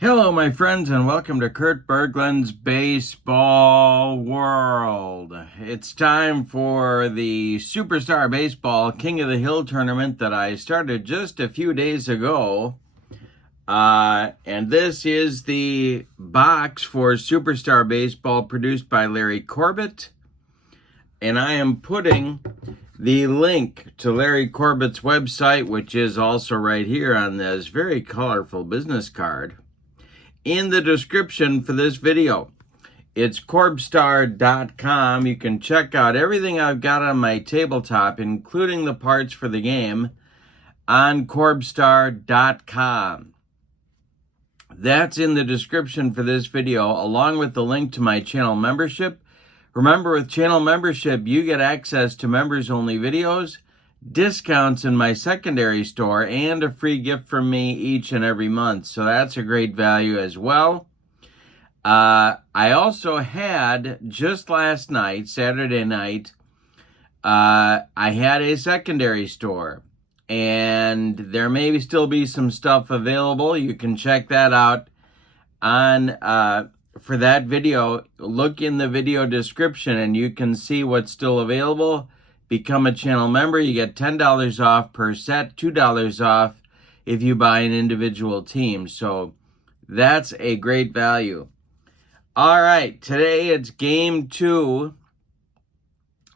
Hello, my friends, and welcome to Kurt Berglund's Baseball World. It's time for the Superstar Baseball King of the Hill tournament that I started just a few days ago. And this is the box for Superstar Baseball produced by Larry Corbett. And I am putting the link to Larry Corbett's website, which is also right here on this very colorful business card, in the description for this video. It's corbstar.com. You can check out everything I've got on my tabletop, including the parts for the game, on corbstar.com. That's in the description for this video, along with the link to my channel membership. Remember, with channel membership, you get access to members-only videos, discounts in my secondary store, and a free gift from me each and every month. So that's a great value as well. I also had, just last night, Saturday night, I had a secondary store. And there may still be some stuff available. You can check that out on for that video. Look in the video description and you can see what's still available. Become a channel member. You get $10 off per set, $2 off if you buy an individual team. So that's a great value. All right, today it's game 2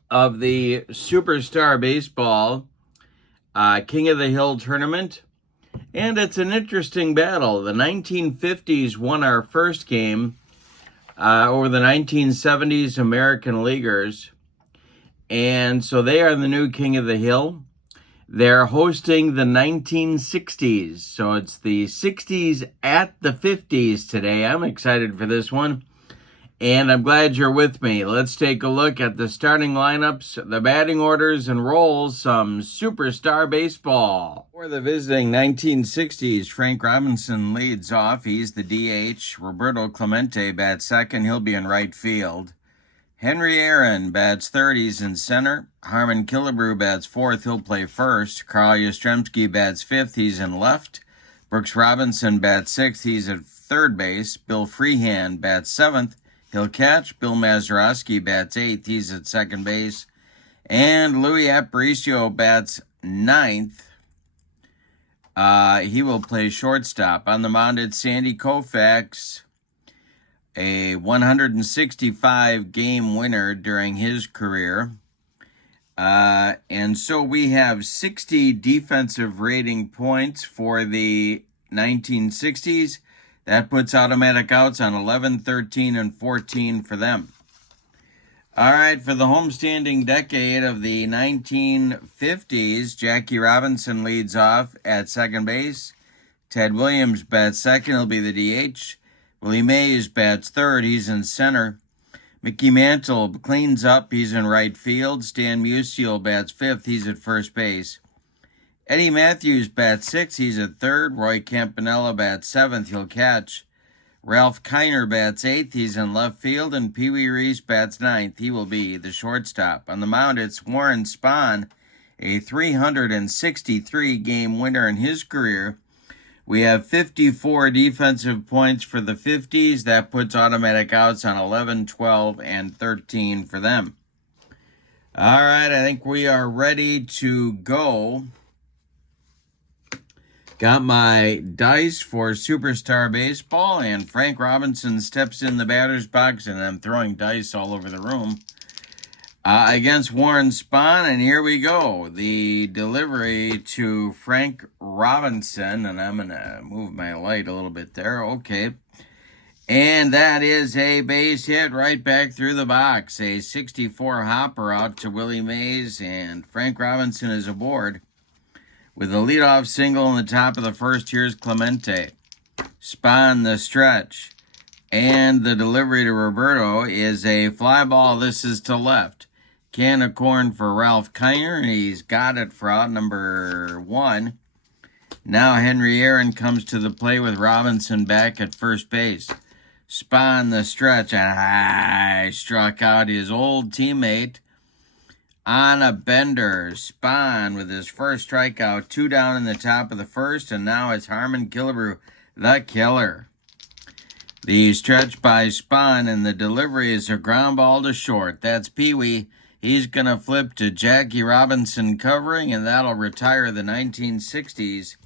of the Superstar Baseball King of the Hill tournament. And it's an interesting battle. The 1950s won our first game over the 1970s American Leaguers. And so they are the new King of the Hill. They're hosting the 1960s. So it's the 60s at the 50s today. I'm excited for this one. And I'm glad you're with me. Let's take a look at the starting lineups, the batting orders, and roles, some Superstar Baseball. For the visiting 1960s, Frank Robinson leads off. He's the DH. Roberto Clemente bats second. He'll be in right field. Henry Aaron bats third. He's in center. Harmon Killebrew bats fourth. He'll play first. Carl Yastrzemski bats fifth. He's in left. Brooks Robinson bats sixth. He's at third base. Bill Freehan bats seventh. He'll catch. Bill Mazeroski bats eighth. He's at second base. And Louis Aparicio bats ninth. He will play shortstop. On the mound, it's Sandy Koufax, a 165-game winner during his career. And so we have 60 defensive rating points for the 1960s. That puts automatic outs on 11, 13, and 14 for them. All right, for the homestanding decade of the 1950s, Jackie Robinson leads off at second base. Ted Williams bats second. He'll be the DH. Willie Mays bats third. He's in center. Mickey Mantle cleans up. He's in right field. Stan Musial bats fifth. He's at first base. Eddie Matthews bats sixth. He's at third. Roy Campanella bats seventh. He'll catch. Ralph Kiner bats eighth. He's in left field. And Pee Wee Reese bats ninth. He will be the shortstop. On the mound, it's Warren Spahn, a 363-game winner in his career. We have 54 defensive points for the 50s. That puts automatic outs on 11, 12, and 13 for them. All right, I think we are ready to go. Got my dice for Superstar Baseball, and Frank Robinson steps in the batter's box, and I'm throwing dice all over the room against Warren Spahn, and here we go. The delivery to Frank Robinson, and I'm going to move my light a little bit there. Okay. And that is a base hit right back through the box. A 64 hopper out to Willie Mays, and Frank Robinson is aboard. With a leadoff single in the top of the first, here's Clemente. Spahn the stretch. And the delivery to Roberto is a fly ball. This is to left. Can of corn for Ralph Kiner, and he's got it for out number 1. Now Henry Aaron comes to the plate with Robinson back at first base. Spahn the stretch, and struck out his old teammate on a bender. Spahn with his first strikeout, 2 down in the top of the first, and now it's Harmon Killebrew, the killer. The stretch by Spahn, and the delivery is a ground ball to short. That's Pee Wee. He's going to flip to Jackie Robinson covering, and that'll retire the 1960s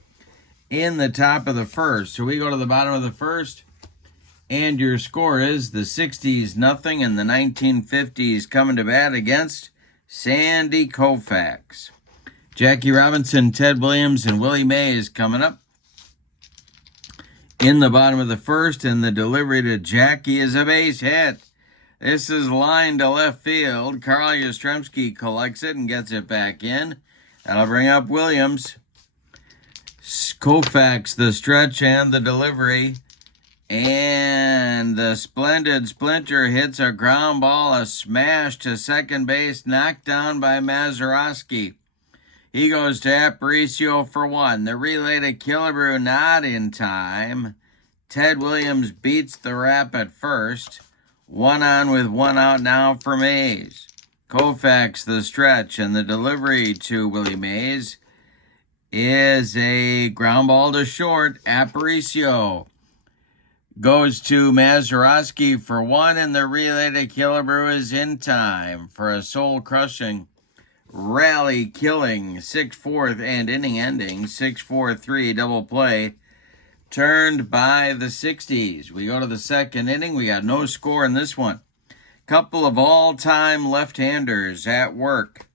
in the top of the first. So we go to the bottom of the first, and your score is the 60s nothing, and the 1950s coming to bat against Sandy Koufax. Jackie Robinson, Ted Williams, and Willie Mays coming up in the bottom of the first, and the delivery to Jackie is a base hit. This is line to left field. Carl Yastrzemski collects it and gets it back in. That'll bring up Williams. Koufax, the stretch and the delivery. And the splendid Splinter hits a ground ball, a smash to second base, knocked down by Mazeroski. He goes to Aparicio for one. The relay to Killebrew not in time. Ted Williams beats the rap at first. One on with one out now for Mays. Koufax, the stretch, and the delivery to Willie Mays is a ground ball to short. Aparicio goes to Mazeroski for one, and the relay to Killebrew is in time for a soul-crushing, rally-killing 6-4 and inning-ending 6-4-3 double play turned by the 60s. We go to the second inning. We got no score in this one. Couple of all-time left-handers at work.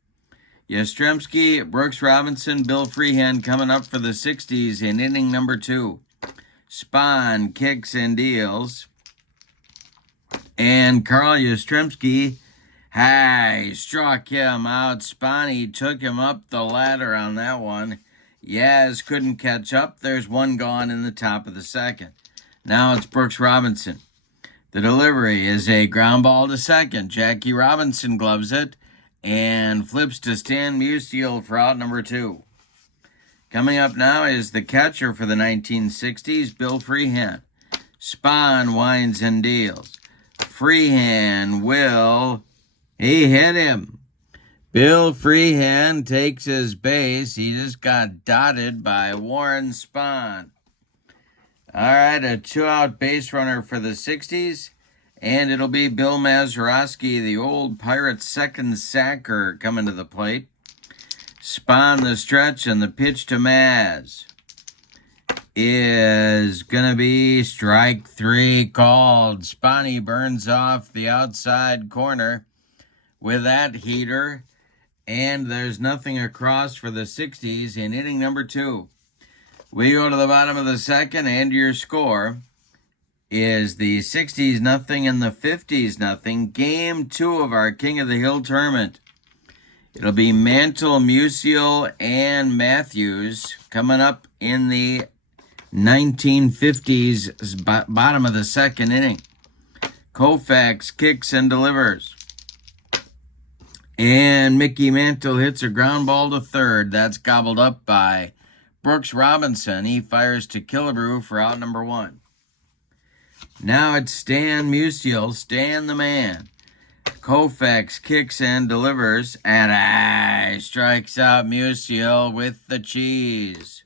Yastrzemski, Brooks Robinson, Bill Freehand coming up for the 60s in inning number 2. Spahn kicks and deals. And Carl Yastrzemski, struck him out. Spahn took him up the ladder on that one. Yaz couldn't catch up. There's one gone in the top of the second. Now it's Brooks Robinson. The delivery is a ground ball to second. Jackie Robinson gloves it and flips to Stan Musial for out number 2. Coming up now is the catcher for the 1960s, Bill Freehand. Spahn winds and deals. Freehand he hit him. Bill Freehand takes his base. He just got dotted by Warren Spahn. All right, a 2-out base runner for the 60s. And it'll be Bill Mazeroski, the old Pirates' second sacker, coming to the plate. Spahn, the stretch, and the pitch to Maz is going to be strike 3 called. Spahn burns off the outside corner with that heater. And there's nothing across for the 60s in inning number 2. We go to the bottom of the second, and your score is the 60s nothing and the 50s nothing. Game 2 of our King of the Hill tournament. It'll be Mantle, Musial, and Matthews coming up in the 1950s bottom of the second inning. Koufax kicks and delivers. And Mickey Mantle hits a ground ball to third. That's gobbled up by Brooks Robinson. He fires to Killebrew for out number 1. Now it's Stan Musial, Stan the man. Koufax kicks and delivers, and strikes out Musial with the cheese.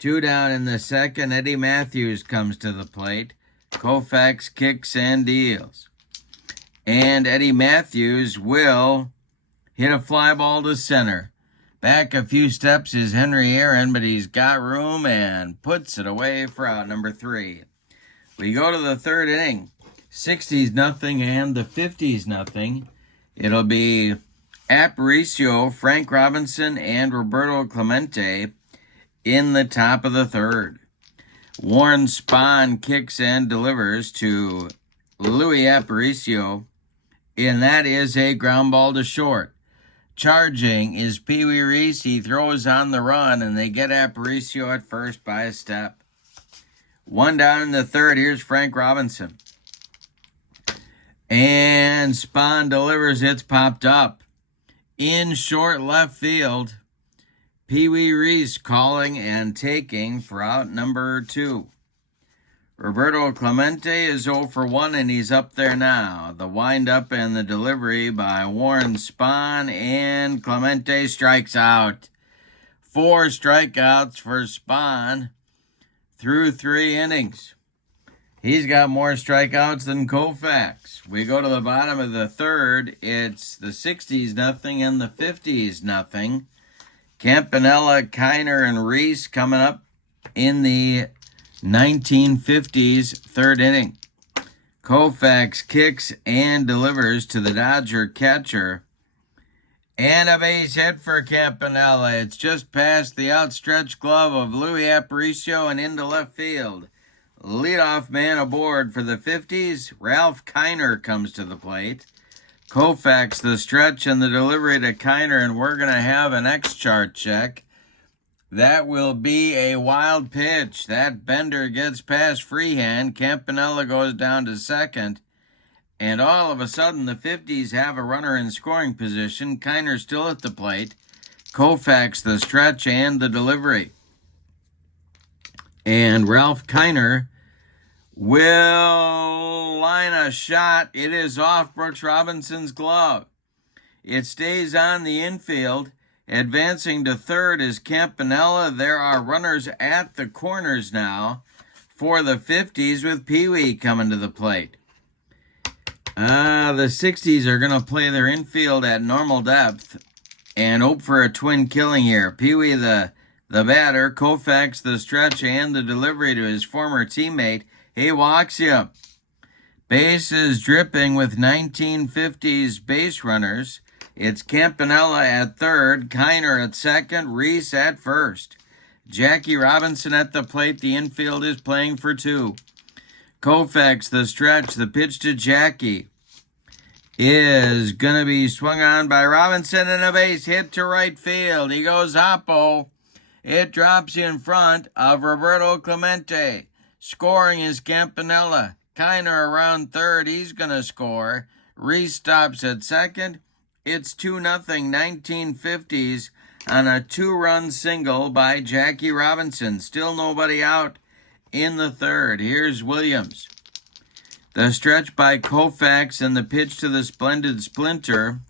2 down in the second. Eddie Matthews comes to the plate. Koufax kicks and deals. And Eddie Matthews will hit a fly ball to center. Back a few steps is Henry Aaron, but he's got room and puts it away for out number 3. We go to the third inning. 60s nothing and the 50s nothing. It'll be Aparicio, Frank Robinson, and Roberto Clemente in the top of the third. Warren Spahn kicks and delivers to Louis Aparicio, and that is a ground ball to short. Charging is Pee Wee Reese. He throws on the run, and they get Aparicio at first by a step. 1 down in the third. Here's Frank Robinson. And Spahn delivers. It's popped up. In short left field, Pee Wee Reese calling and taking for out number 2. Roberto Clemente is 0 for 1, and he's up there now. The windup and the delivery by Warren Spahn, and Clemente strikes out. 4 strikeouts for Spahn through 3 innings. He's got more strikeouts than Koufax. We go to the bottom of the third. It's the 60s nothing and the 50s nothing. Campanella, Kiner, and Reese coming up in the 1950s third inning. Koufax kicks and delivers to the Dodger catcher. And a base hit for Campanella. It's just past the outstretched glove of Louis Aparicio and into left field. Leadoff man aboard for the 50s. Ralph Kiner comes to the plate. Koufax the stretch and the delivery to Kiner, and we're going to have an X-chart check. That will be a wild pitch. That bender gets past Freehand. Campanella goes down to second. And all of a sudden, the 50s have a runner in scoring position. Kiner still at the plate. Koufax the stretch and the delivery. And Ralph Kiner will line a shot. It is off Brooks Robinson's glove. It stays on the infield. Advancing to third is Campanella. There are runners at the corners now for the 50s with Pee Wee coming to the plate. The 60s are going to play their infield at normal depth and hope for a twin killing here. Pee Wee the batter, Koufax the stretch and the delivery to his former teammate. He walks him. Bases dripping with 1950s base runners. It's Campanella at third, Kiner at second, Reese at first. Jackie Robinson at the plate. The infield is playing for two. Koufax the stretch. The pitch to Jackie is going to be swung on by Robinson, and a base hit to right field. He goes hoppo. It drops in front of Roberto Clemente. Scoring is Campanella. Kiner around third. He's going to score. Reese stops at second. It's 2-0 1950s on a two-run single by Jackie Robinson. Still nobody out in the third. Here's Williams. The stretch by Koufax and the pitch to the splendid Splinter.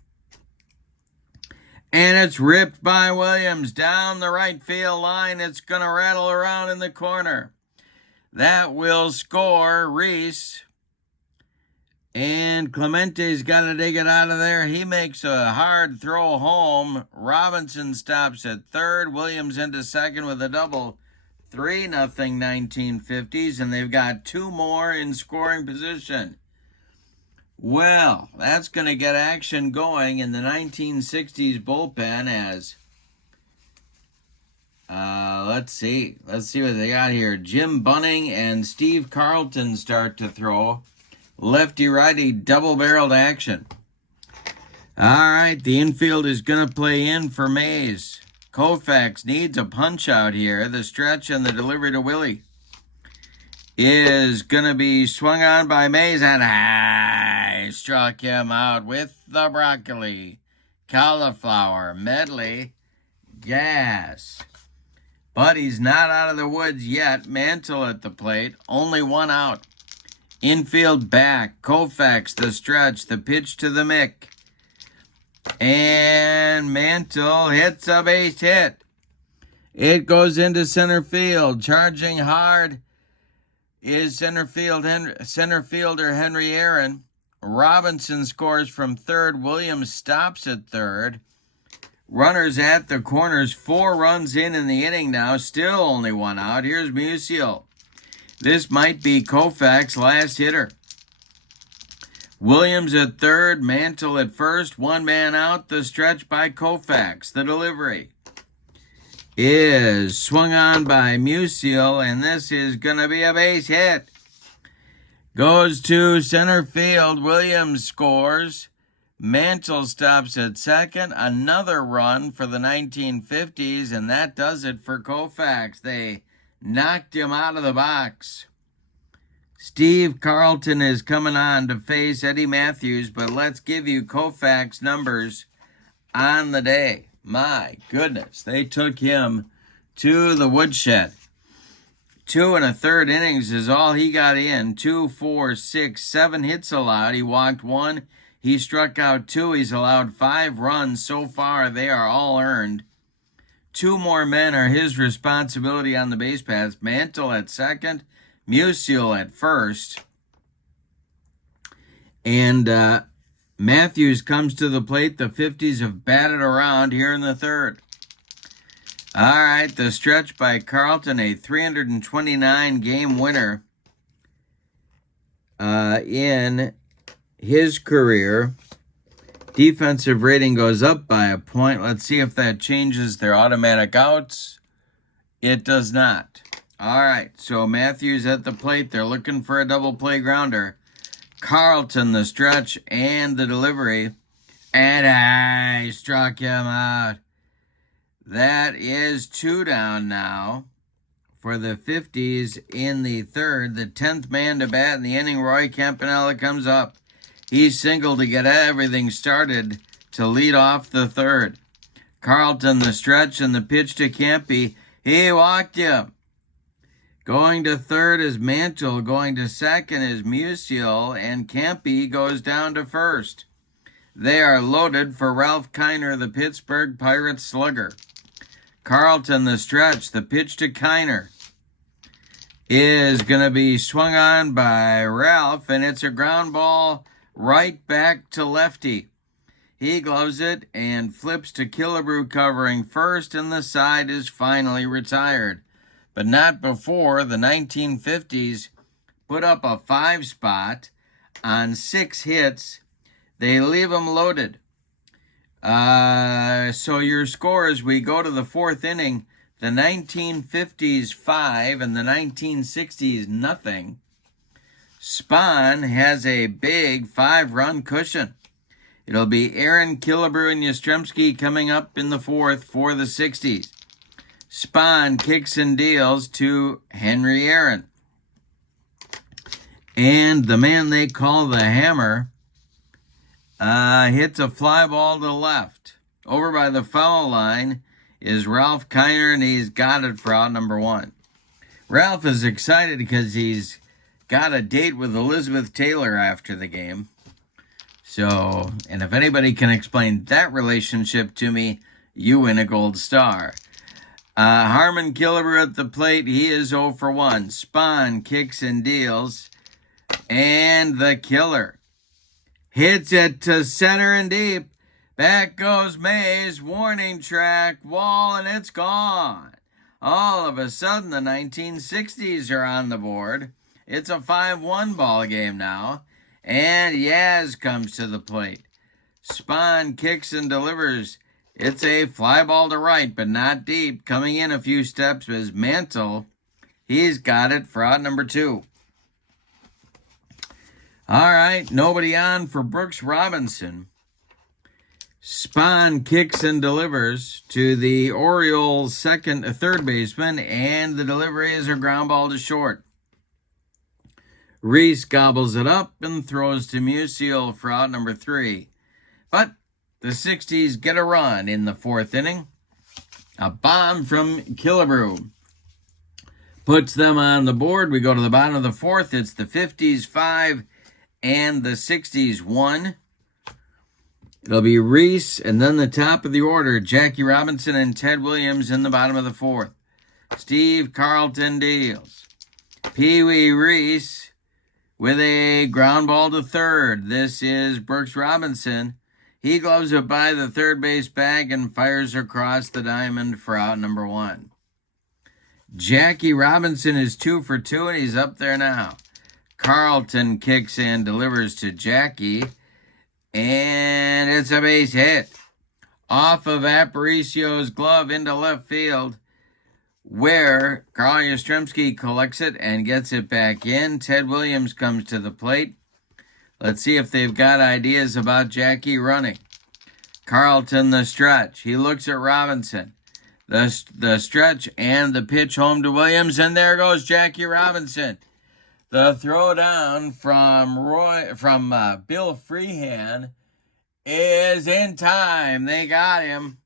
And it's ripped by Williams down the right field line. It's going to rattle around in the corner. That will score Reese. And Clemente's got to dig it out of there. He makes a hard throw home. Robinson stops at third. Williams into second with a double. 3-0 1950s, and they've got two more in scoring position. Well, that's going to get action going in the 1960s bullpen as, let's see what they got here. Jim Bunning and Steve Carlton start to throw. Lefty-righty double-barreled action. All right, the infield is going to play in for Mays. Koufax needs a punch-out here. The stretch and the delivery to Willie is going to be swung on by Mays, and I struck him out with the broccoli, cauliflower, medley, gas. But he's not out of the woods yet. Mantle at the plate, only one out. Infield back, Koufax the stretch, the pitch to the Mick. And Mantle hits a base hit. It goes into center field. Charging hard is center fielder Henry Aaron. Robinson scores from third. Williams stops at third. Runners at the corners. 4 runs in the inning now. Still only one out. Here's Musial. This might be Koufax's last hitter. Williams at third, Mantle at first, one man out, the stretch by Koufax. The delivery is swung on by Musial, and this is going to be a base hit. Goes to center field, Williams scores. Mantle stops at second, another run for the 1950s, and that does it for Koufax. They knocked him out of the box. Steve Carlton is coming on to face Eddie Matthews, but let's give you Koufax numbers on the day. My goodness, they took him to the woodshed. 2 1/3 innings is all he got in. 2, 4, 6, 7 hits allowed. He walked 1. He struck out 2. He's allowed 5 runs so far. They are all earned. 2 more men are his responsibility on the base paths. Mantle at second. Musial at first. And Matthews comes to the plate. The 50s have batted around here in the third. All right, the stretch by Carlton, a 329 game winner in his career. Defensive rating goes up by a point. Let's see if that changes their automatic outs. It does not. All right, so Matthews at the plate. They're looking for a double play grounder. Carlton, the stretch and the delivery. And I struck him out. That is 2 down now for the 50s in the third. The 10th man to bat in the inning, Roy Campanella, comes up. He's singled to get everything started to lead off the third. Carlton, the stretch and the pitch to Campy. He walked him. Going to third is Mantle. Going to second is Musial. And Campy goes down to first. They are loaded for Ralph Kiner, the Pittsburgh Pirates slugger. Carlton, the stretch. The pitch to Kiner is going to be swung on by Ralph. And it's a ground ball right back to lefty. He gloves it and flips to Killebrew covering first, and the side is finally retired. But not before the 1950s put up a 5-spot on 6 hits. They leave them loaded. So your scores, we go to the 4th inning. The 1950s 5 and the 1960s nothing. Spahn has a big 5-run cushion. It'll be Aaron, Killebrew, and Yastrzemski coming up in the 4th for the 60s. Spahn kicks and deals to Henry Aaron. And the man they call the Hammer hits a fly ball to left. Over by the foul line is Ralph Kiner, and he's got it for out number 1. Ralph is excited because he's got a date with Elizabeth Taylor after the game. So, and if anybody can explain that relationship to me, you win a gold star. Harmon Killebrew at the plate. He is 0 for 1. Spahn kicks and deals. And the killer hits it to center and deep. Back goes Mays. Warning track, wall, and it's gone. All of a sudden, the 1960s are on the board. It's a 5-1 ball game now. And Yaz comes to the plate. Spahn kicks and delivers. It's a fly ball to right, but not deep. Coming in a few steps is Mantle. He's got it for out number 2. All right, nobody on for Brooks Robinson. Spahn kicks and delivers to the Orioles' third baseman, and the delivery is a ground ball to short. Reese gobbles it up and throws to Musial for out number 3. But the 60s get a run in the 4th inning. A bomb from Killebrew puts them on the board. We go to the bottom of the 4th. It's the 50s 5 and the 60s 1. It'll be Reese and then the top of the order, Jackie Robinson and Ted Williams in the bottom of the 4th. Steve Carlton deals. Pee Wee Reese with a ground ball to third. This is Brooks Robinson. He gloves it by the third base bag and fires across the diamond for out number 1. Jackie Robinson is 2 for 2, and he's up there now. Carlton kicks and delivers to Jackie, and it's a base hit. Off of Aparicio's glove into left field, where Carl Yastrzemski collects it and gets it back in. Ted Williams comes to the plate. Let's see if they've got ideas about Jackie running. Carlton, the stretch. He looks at Robinson. The stretch and the pitch home to Williams, and there goes Jackie Robinson. The throw down from Bill Freehan is in time. They got him.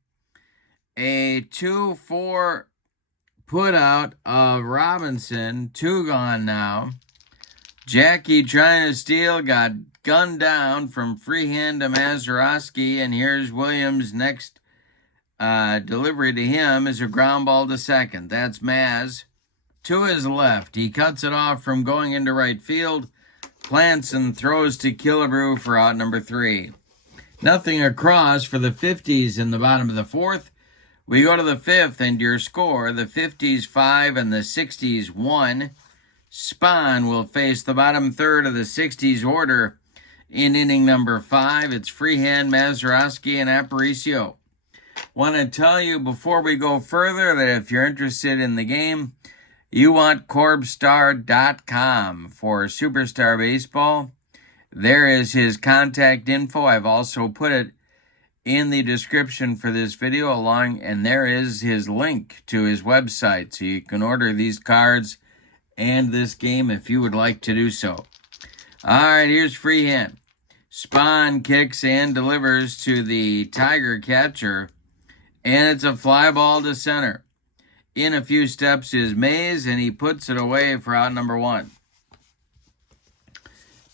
A 2-4 put out of Robinson. 2 gone now. Jackie trying to steal, got gunned down from Freehan to Mazeroski, and here's Williams' next delivery to him is a ground ball to second. That's Maz. to his left. He cuts it off from going into right field, plants and throws to Killebrew for out number 3. Nothing across for the 50s in the bottom of the 4th. We go to the 5th, and your score, the 50s 5 and the 60s 1. Spahn will face the bottom third of the 60s order in inning number 5. It's Freehand, Mazeroski, and Aparicio. Want to tell you before we go further that if you're interested in the game, you want Corbstar.com for Superstar Baseball. There is his contact info. I've also put it in the description for this video and there is his link to his website, so you can order these cards and this game if you would like to do so. All right, here's Freehand. Spahn kicks and delivers to the Tiger catcher, and it's a fly ball to center. In a few steps is Mays, and he puts it away for out number 1.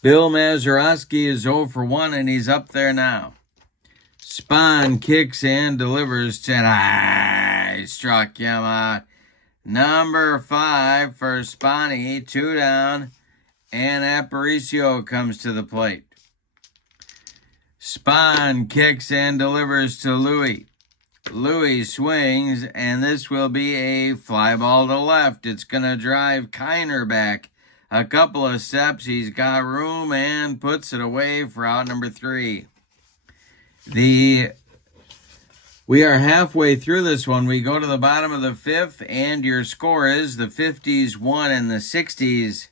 Bill Mazeroski is 0 for 1, and he's up there now. Spahn kicks and delivers to struck him out. Number 5 for Spahny, 2 down, and Aparicio comes to the plate. Spahn kicks and delivers to Louis. Louis swings, and this will be a fly ball to left. It's going to drive Kiner back a couple of steps. He's got room and puts it away for out number 3. We are halfway through this one. We go to the bottom of the 5th, and your score is the 50s 1 and the 60s.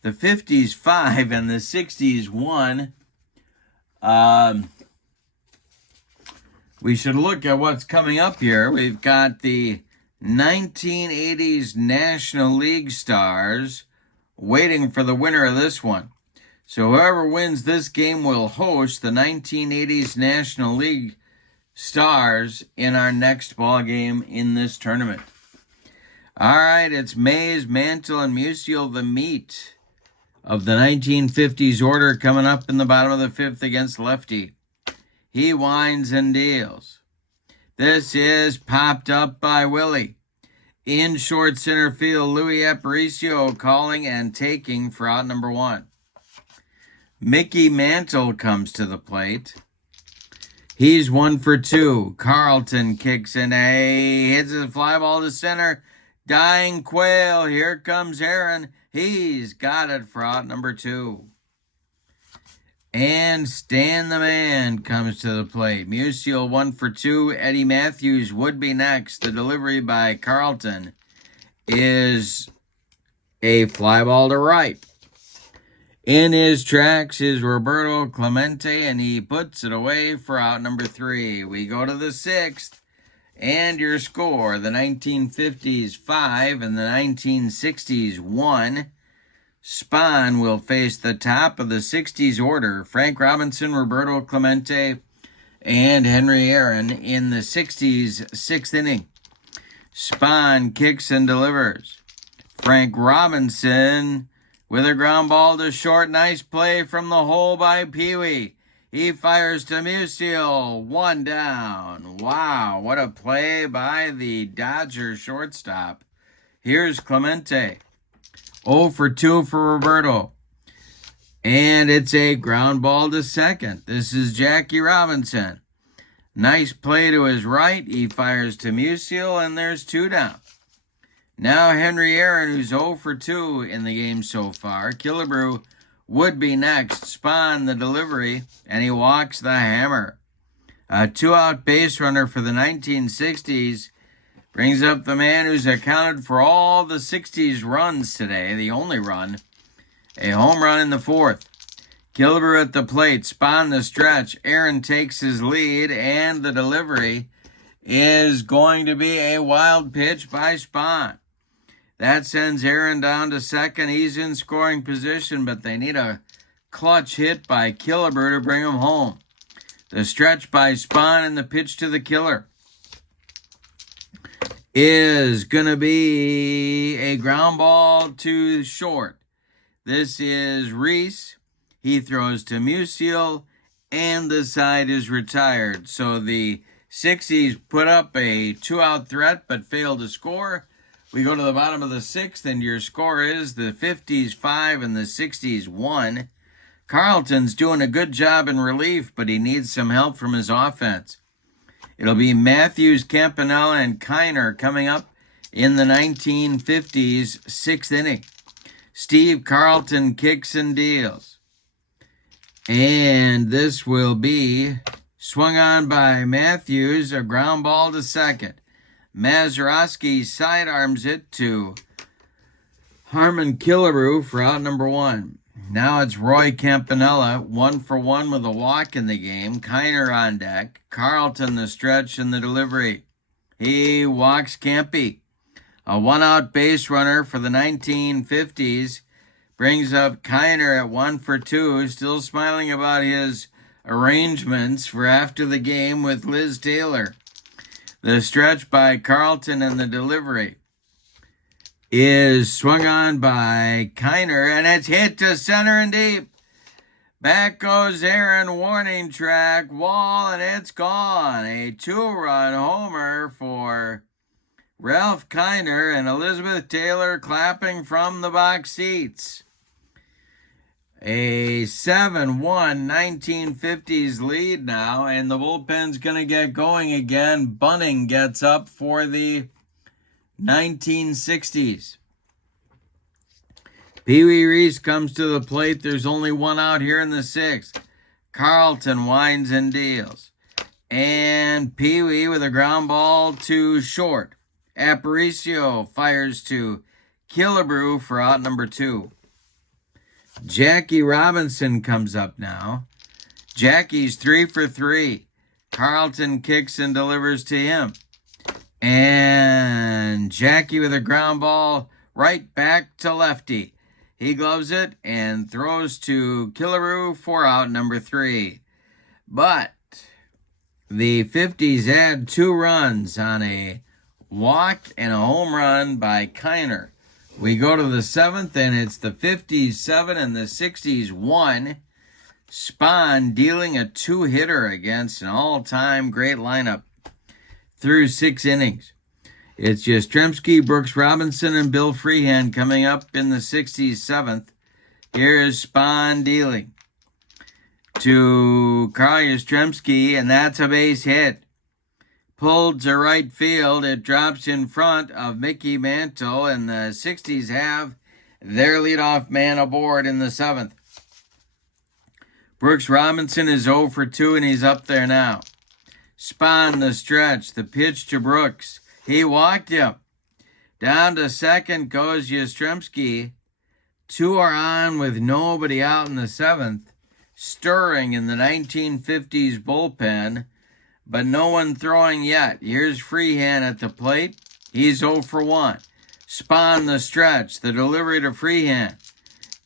The 50s 5 and the 60s 1. We should look at what's coming up here. We've got the 1980s National League Stars waiting for the winner of this one. So whoever wins this game will host the 1980s National League Stars in our next ball game in this tournament. All right, it's Mays, Mantle, and Musial, the meat of the 1950s order, coming up in the bottom of the 5th against lefty. He winds and deals. This is popped up by Willie. In short center field, Louis Aparicio calling and taking for out number 1. Mickey Mantle comes to the plate. He's 1 for 2. Carlton kicks and hits a fly ball to center. Dying Quail. Here comes Aaron. He's got it for out number 2. And Stan the Man comes to the plate. Musial 1 for 2. Eddie Matthews would be next. The delivery by Carlton is a fly ball to right. In his tracks is Roberto Clemente, and he puts it away for out number 3. We go to the 6th, and your score, the 1950s 5 and the 1960s 1. Spahn will face the top of the 60s order, Frank Robinson, Roberto Clemente, and Henry Aaron in the 60s 6th inning. Spahn kicks and delivers. Frank Robinson with a ground ball to short. Nice play from the hole by Pee-wee. He fires to Musial. 1 down. Wow, what a play by the Dodger shortstop. Here's Clemente. 0 for 2 for Roberto. And it's a ground ball to second. This is Jackie Robinson. Nice play to his right. He fires to Musial, and there's 2 down. Now Henry Aaron, who's 0 for 2 in the game so far. Killebrew would be next. Spahn the delivery, and he walks the hammer. A 2-out base runner for the 1960s. Brings up the man who's accounted for all the 60s runs today. The only run. A home run in the 4th. Killebrew at the plate. Spahn the stretch. Aaron takes his lead, and the delivery is going to be a wild pitch by Spahn. That sends Aaron down to second. He's in scoring position, but they need a clutch hit by Killebrew to bring him home. The stretch by Spahn and the pitch to the killer is going to be a ground ball to short. This is Reese. He throws to Musial, and the side is retired. So the 60s put up a 2-out threat but failed to score. We go to the bottom of the 6th, and your score is the 50s 5 and the 60s 1. Carlton's doing a good job in relief, but he needs some help from his offense. It'll be Matthews, Campanella, and Kiner coming up in the 1950s 6th inning. Steve Carlton kicks and deals. And this will be swung on by Matthews, a ground ball to second. Mazeroski sidearms it to Harmon Killebrew for out number 1. Now it's Roy Campanella, 1 for 1 with a walk in the game. Kiner on deck. Carlton the stretch and the delivery. He walks Campy. A 1-out base runner for the 1950s. Brings up Kiner at 1 for 2. Still smiling about his arrangements for after the game with Liz Taylor. The stretch by Carlton and the delivery is swung on by Kiner, and it's hit to center and deep. Back goes Aaron, warning track, wall, and it's gone. A 2-run homer for Ralph Kiner, and Elizabeth Taylor clapping from the box seats. A 7-1 1950s lead now, and the bullpen's going to get going again. Bunning gets up for the 1960s. Pee Wee Reese comes to the plate. There's only 1 out here in the 6th. Carlton winds and deals. And Pee Wee with a ground ball to short. Aparicio fires to Killebrew for out number 2. Jackie Robinson comes up now. Jackie's 3 for 3. Carlton kicks and delivers to him. And Jackie with a ground ball right back to lefty. He gloves it and throws to Killebrew for out number 3. But the 50s add 2 runs on a walk and a home run by Kiner. We go to the 7th, and it's the 50s 7 and the 60s 1. Spahn dealing a 2-hitter against an all-time great lineup through 6 innings. It's Yastrzemski, Brooks Robinson, and Bill Freehan coming up in the 60s 7th. Here's Spahn dealing to Carl Yastrzemski, and that's a base hit. Pulled to right field, it drops in front of Mickey Mantle, and the 60s have their leadoff man aboard in the 7th. Brooks Robinson is 0 for 2, and he's up there now. Spahn the stretch, the pitch to Brooks. He walked him. Down to second goes Yastrzemski. 2 are on with nobody out in the 7th. Stirring in the 1950s bullpen, but no one throwing yet. Here's Freehan at the plate. He's 0 for 1. Spahn the stretch. The delivery to Freehan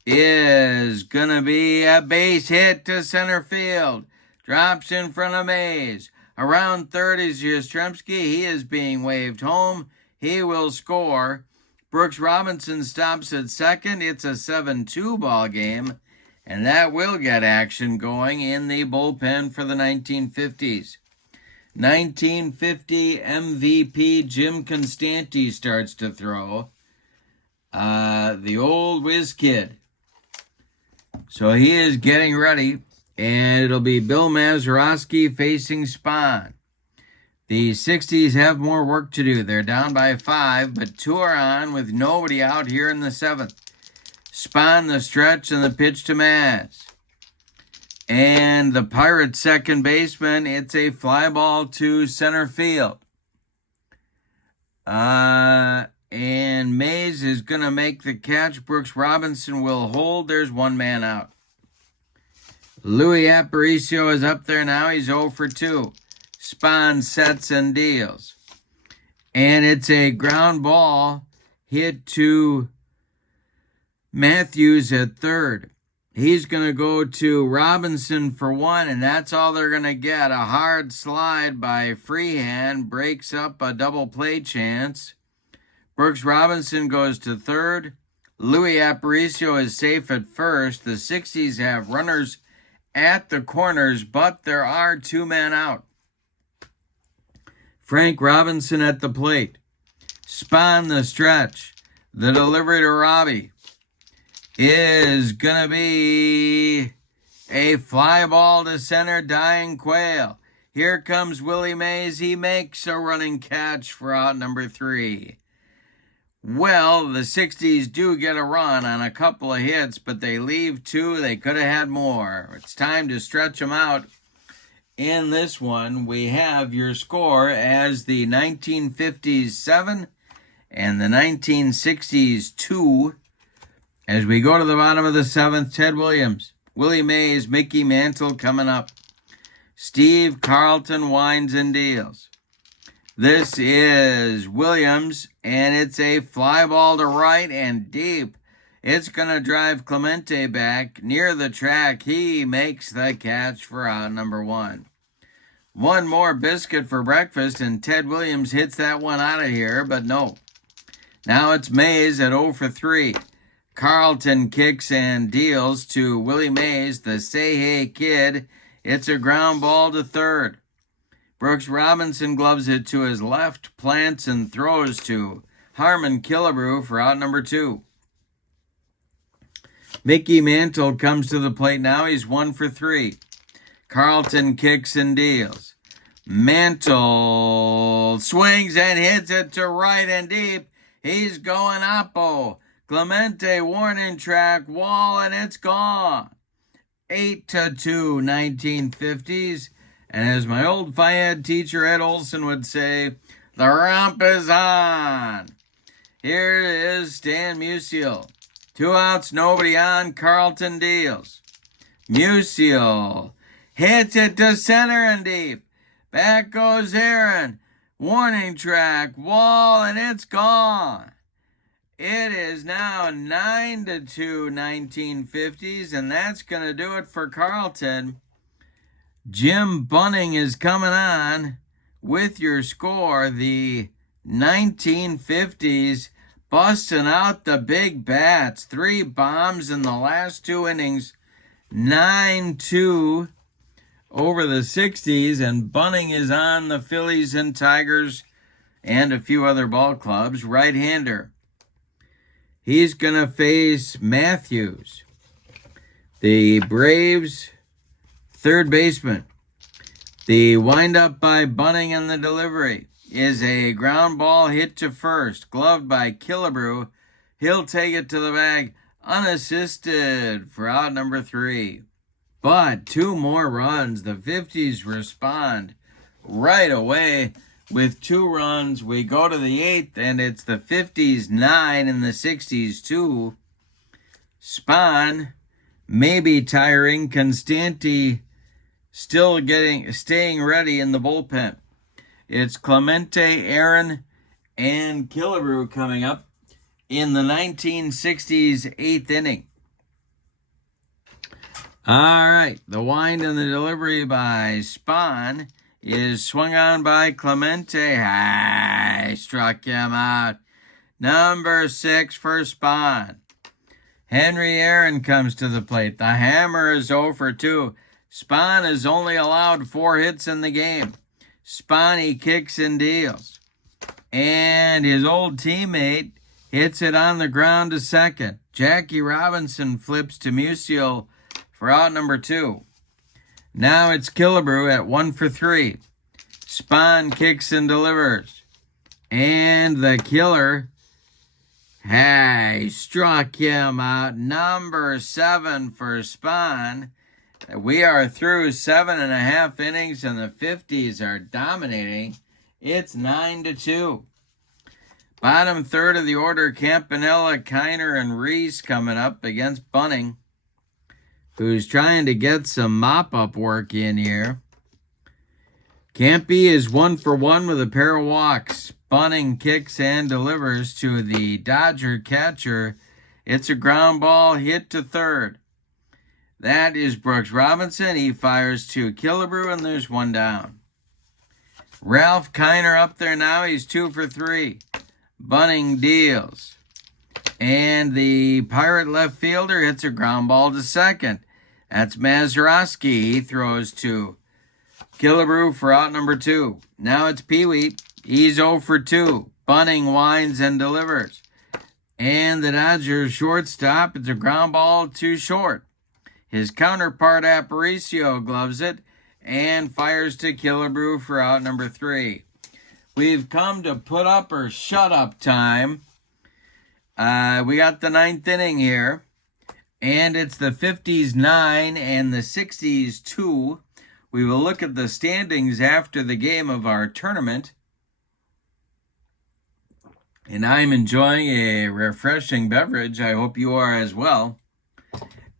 is going to be a base hit to center field. Drops in front of Mays. Around third is Yastrzemski. He is being waved home. He will score. Brooks Robinson stops at second. It's a 7-2 ball game, and that will get action going in the bullpen for the 1950s. 1950 MVP Jim Constanti starts to throw. The old whiz kid. So he is getting ready, and it'll be Bill Mazeroski facing Spahn. The 60s have more work to do. They're down by 5, but 2 are on with nobody out here in the 7th. Spahn the stretch and the pitch to Maz. And the Pirates' second baseman, it's a fly ball to center field. And Mays is going to make the catch. Brooks Robinson will hold. There's 1 man out. Louis Aparicio is up there now. He's 0 for 2. Spahn sets and deals. And it's a ground ball hit to Matthews at third. He's going to go to Robinson for 1, and that's all they're going to get. A hard slide by Freehan breaks up a double play chance. Brooks Robinson goes to third. Louis Aparicio is safe at first. The 60s have runners at the corners, but there are 2 men out. Frank Robinson at the plate. Spahn the stretch. The delivery to Robbie is going to be a fly ball to center, Dying Quail. Here comes Willie Mays. He makes a running catch for out number 3. Well, the 60s do get a run on a couple of hits, but they leave 2. They could have had more. It's time to stretch them out. In this one, we have your score as the 1950s 7 and the 1960s 2. As we go to the bottom of the 7th, Ted Williams, Willie Mays, Mickey Mantle coming up. Steve Carlton winds and deals. This is Williams, and it's a fly ball to right and deep. It's going to drive Clemente back near the track. He makes the catch for out number 1. One more biscuit for breakfast, and Ted Williams hits that one out of here, but no. Now it's Mays at 0 for 3. Carlton kicks and deals to Willie Mays, the Say Hey Kid. It's a ground ball to third. Brooks Robinson gloves it to his left, plants and throws to Harmon Killebrew for out number 2. Mickey Mantle comes to the plate now. He's 1 for 3. Carlton kicks and deals. Mantle swings and hits it to right and deep. He's going oppo. Clemente warning track wall, and it's gone. 8-2, 1950s. And as my old Phi-Ed teacher Ed Olson would say, the romp is on. Here is Stan Musial. 2 outs, nobody on. Carlton deals. Musial hits it to center and deep. Back goes Aaron. Warning track, wall, and it's gone. It is now 9-2, 1950s, and that's going to do it for Carlton. Jim Bunning is coming on with your score. The 1950s busting out the big bats. 3 bombs in the last 2 innings. 9-2 over the 60s, and Bunning is on the Phillies and Tigers and a few other ball clubs. Right-hander. He's going to face Matthews, the Braves third baseman. The windup by Bunning and the delivery is a ground ball hit to first, gloved by Killebrew. He'll take it to the bag unassisted for out number 3. But 2 more runs. The 50s respond right away with 2 runs. We go to the 8th, and it's the 50s 9 and the 60s 2. Spahn maybe tiring. Constanti still staying ready in the bullpen. It's Clemente, Aaron, and Killebrew coming up in the 1960s 8th inning. All right, the wind and the delivery by Spahn is swung on by Clemente. Struck him out. Number 6 for Spahn. Henry Aaron comes to the plate. The hammer is 0 for 2. Spahn has only allowed 4 hits in the game. Spahn kicks and deals. And his old teammate hits it on the ground to second. Jackie Robinson flips to Musial for out number 2. Now it's Killebrew at 1 for 3. Spahn kicks and delivers. And the killer, struck him out. Number 7 for Spahn. We are through 7.5 innings, and the 50s are dominating. It's 9-2. Bottom third of the order, Campanella, Kiner, and Reese coming up against Bunning, who's trying to get some mop-up work in here. Campy is 1 for 1 with a pair of walks. Bunning kicks and delivers to the Dodger catcher. It's a ground ball hit to third. That is Brooks Robinson. He fires to Killebrew, and there's 1 down. Ralph Kiner up there now. He's 2 for 3. Bunning deals. And the Pirate left fielder hits a ground ball to second. That's Mazeroski. He throws to Killebrew for out number 2. Now it's Pee-wee. He's 0 for 2. Bunning winds and delivers. And the Dodgers shortstop, it's a ground ball too short. His counterpart Aparicio gloves it and fires to Killebrew for out number 3. We've come to put up or shut up time. We got the 9th inning here. And it's the 50s 9 and the 60s 2. We will look at the standings after the game of our tournament. And I'm enjoying a refreshing beverage. I hope you are as well.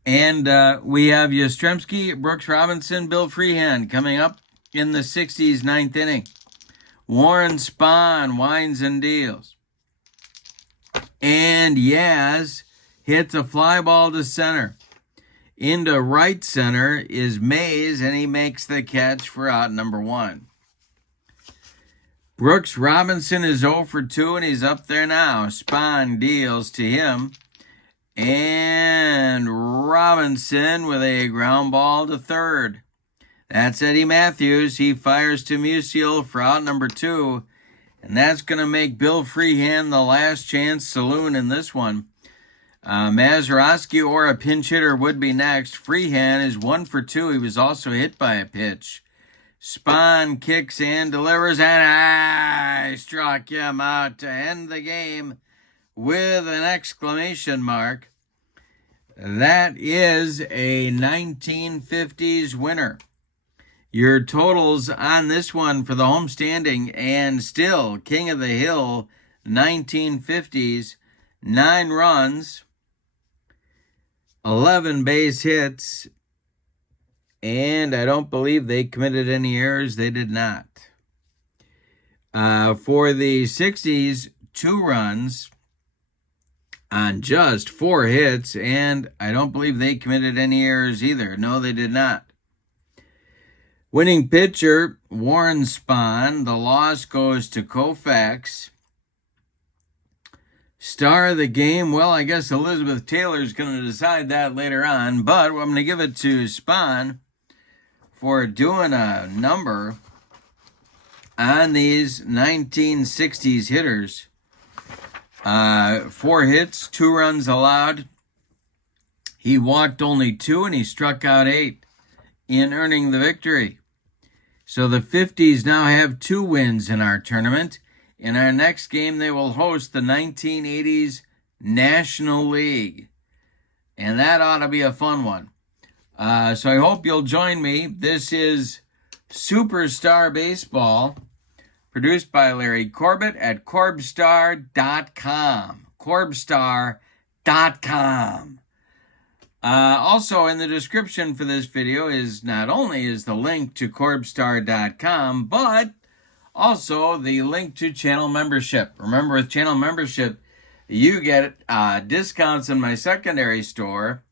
And we have Yastrzemski, Brooks Robinson, Bill Freehand coming up in the 60s 9th inning. Warren Spahn winds and deals. And Yaz hits a fly ball to center. Into right center is Mays, and he makes the catch for out number 1. Brooks Robinson is 0 for 2, and he's up there now. Spahn deals to him. And Robinson with a ground ball to third. That's Eddie Matthews. He fires to Musial for out number 2. And that's going to make Bill Freehand the last chance saloon in this one. Mazeroski or a pinch hitter would be next. Freehand is 1 for 2. He was also hit by a pitch. Spahn kicks and delivers, and I struck him out to end the game with an exclamation mark. That is a 1950s winner. Your totals on this one for the home standing and still King of the Hill 1950s, 9 runs, 11 base hits, and I don't believe they committed any errors. They did not. For the 60s, 2 runs on just 4 hits, and I don't believe they committed any errors either. No, they did not. Winning pitcher, Warren Spahn. The loss goes to Koufax. Star of the game, well, I guess Elizabeth Taylor's going to decide that later on, but I'm going to give it to Spahn for doing a number on these 1960s hitters. 4 hits, 2 runs allowed. He walked only 2 and he struck out 8 in earning the victory. So the 50s now have 2 wins in our tournament. In our next game, they will host the 1980s National League. And that ought to be a fun one. So I hope you'll join me. This is Superstar Baseball, produced by Larry Corbett at Corbstar.com. Corbstar.com. Also in the description for this video is not only is the link to Corbstar.com, but also the link to channel membership. Remember, with channel membership, you get discounts in my secondary store.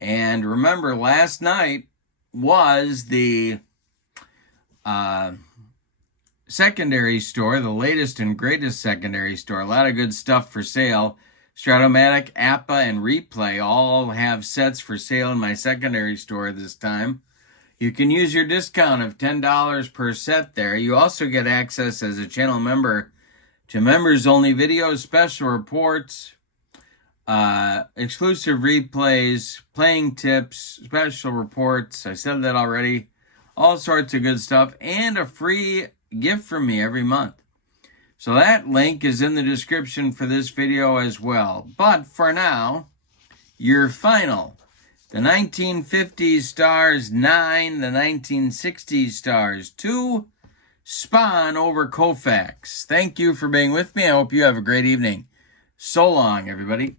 And remember, last night was the secondary store, the latest and greatest secondary store. A lot of good stuff for sale. Stratomatic, APA, and Replay all have sets for sale in my secondary store this time. You can use your discount of $10 per set there. You also get access as a channel member to members-only videos, special reports, exclusive replays, playing tips, special reports. I said that already. All sorts of good stuff, and a free gift from me every month. So that link is in the description for this video as well. But for now, your final. The 1950s Stars 9, the 1960s Stars 2, Spahn over Koufax. Thank you for being with me. I hope you have a great evening. So long, everybody.